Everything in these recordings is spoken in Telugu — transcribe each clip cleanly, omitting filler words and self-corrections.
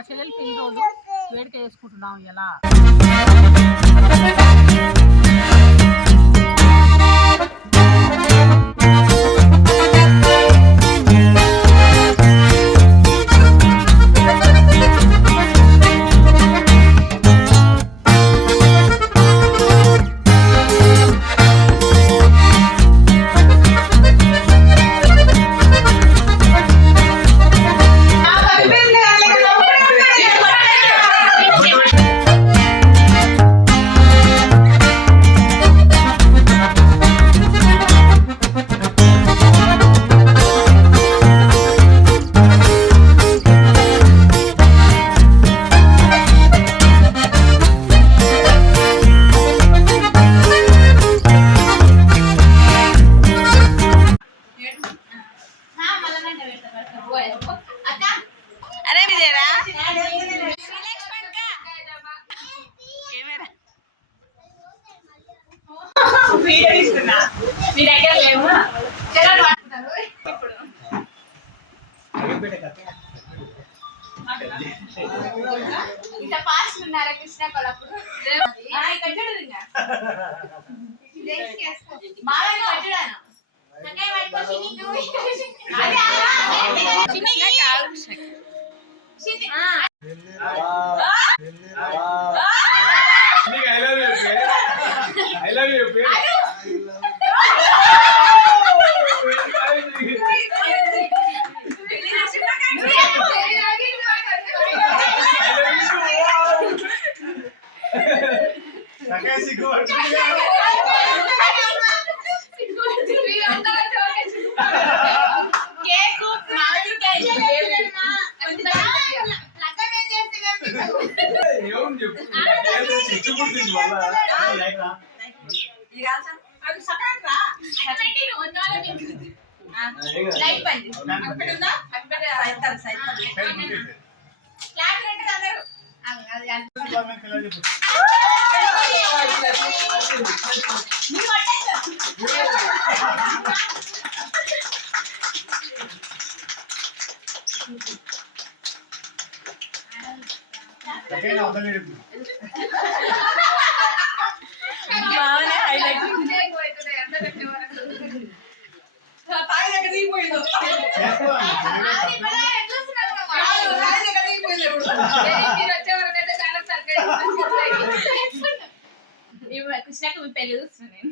మా చెల్లెలు పెళ్లి రోజు వేడుక చేసుకుంటున్నాం ఇలా. अरे विजयरा మీ దగ్గర లేవు ఇంత పాస్ ఉన్నారా కృష్ణ కొలప్పుడు I love you. కృష్ణకి పెళ్లి చూస్తున్నాను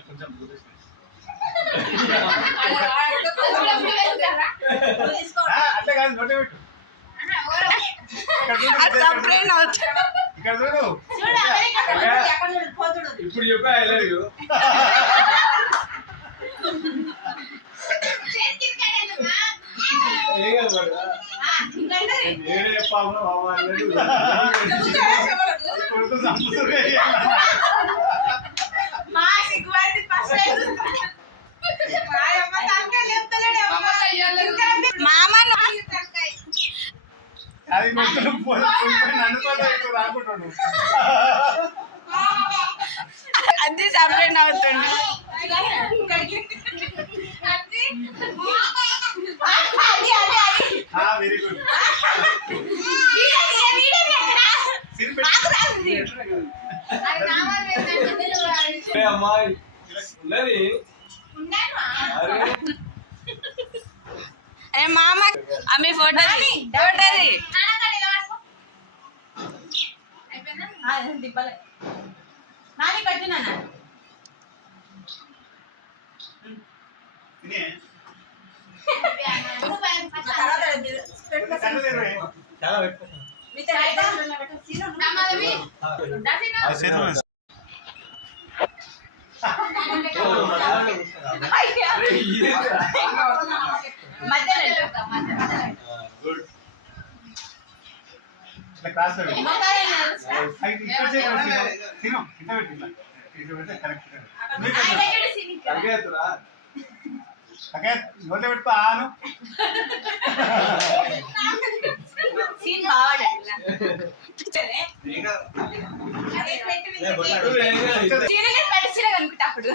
కొంచెం అట్లా కాదు నోటే పెట్టు ఇక్కడ చూడు ఇప్పుడు చెప్పా ఐ లవ్ యూ నేనే చెప్పాలను అది రాకుంటాడు అది సపరేట్ అవుతుంది వెరీ గుడ్ అమ్మాయి అరే మామ అమ్మి ఫోటో నాని కట్టినా క్లాస్ ఇక్కడ పెడితే కరెక్ట్ తగ్గేస్తురా అకే నోట్లో పెట్టుకో ఆను సీన్ బాగా పరిస్థితి అనుకుంటా అప్పుడు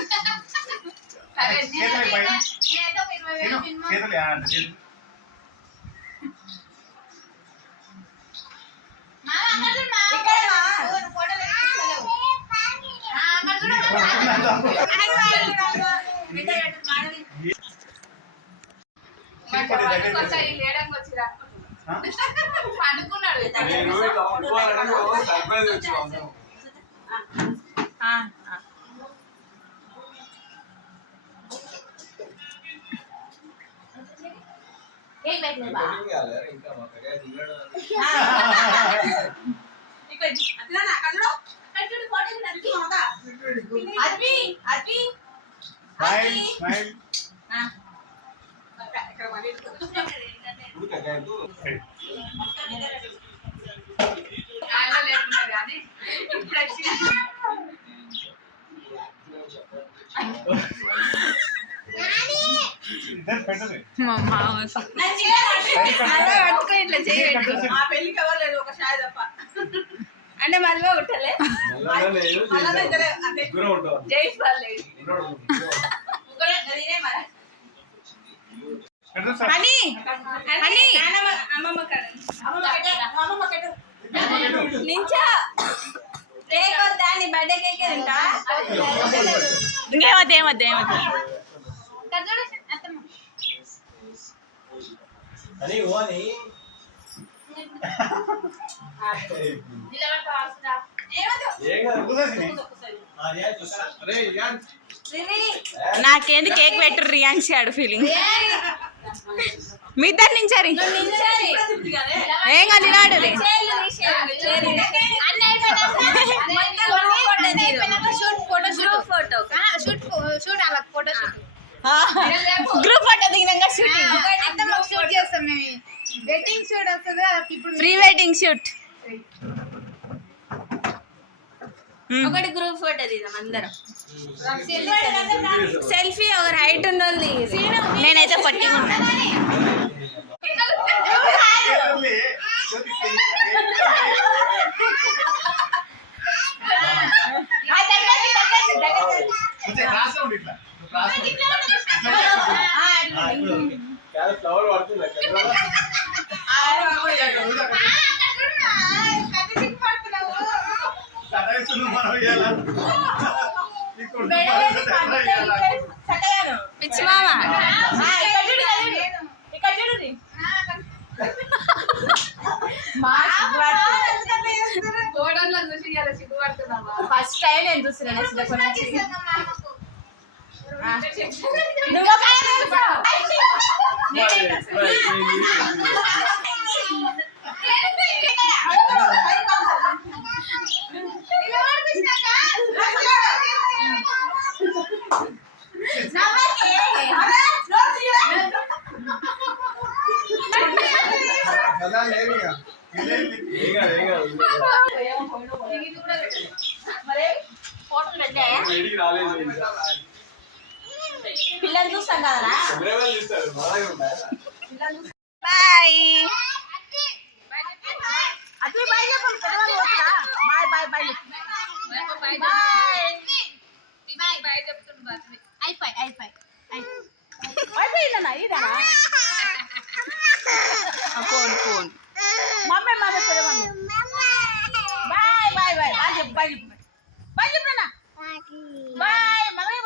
చేతులు పైన చేతులు చేతులు అనుకున్నాడు నేను ఇట్లా ఉండిపోవాలని సర్ప్రైజ్ వచ్చినాం ఇంకా మాకగా స్మైల్ స్మైల్ ఇద్దరు పెట్టదు పెళ్లికి ఎవరు లేదు ఒక షాయ్ తప్ప అంటే మళ్ళీ కొట్టలే జైస్ వాళ్ళు అని అని అమ్మమ్మ కడ నించా కేక్ వద్దా నీ బర్త్డే కేక్ తింటా ఇంకేమద్దు ఏమద్దు ఏమద్దు అని ఓని ఏం కాదు అరే యాన్ నాకేంది కేక్ పెట్టు రియాన్స్ ఆడు ఫీలింగ్ మీ ఇద్దరు నించారి ఏం కాదు నాడు గ్రూప్ ఫోటో దిగినాక షూటింగ్ చేస్తాం మేము వెడ్డింగ్ షూట్ వస్తుందా ఇప్పుడు ప్రీ వెడ్డింగ్ షూట్ ఒకటి గ్రూప్ ఫోటో తీద్దాం అందరం సెల్ఫీ ఒక హైట్ ఉన్న వాళ్ళు నేనైతే పట్టుకున్నాను ఫ్లవర్ పడుతుంది పిచ్చి మామ ఫస్ట్ టైం నేను చూస్తున్నాను పిల్లలు చూస్తాం కదరా బాయ్ అదే బాయ్ చెప్పండి బాయ్ బాయ్ బాయ్ అయిపోయిందన్నా ఇదనా ఫోన్ ఫోన్ మమ్మీ మమ్మీ పెద్ద mummy bye bye bye bye చెప్పు బాయ్ చెప్పు బాయ్ చెప్పు బాయ్ మమ్మీ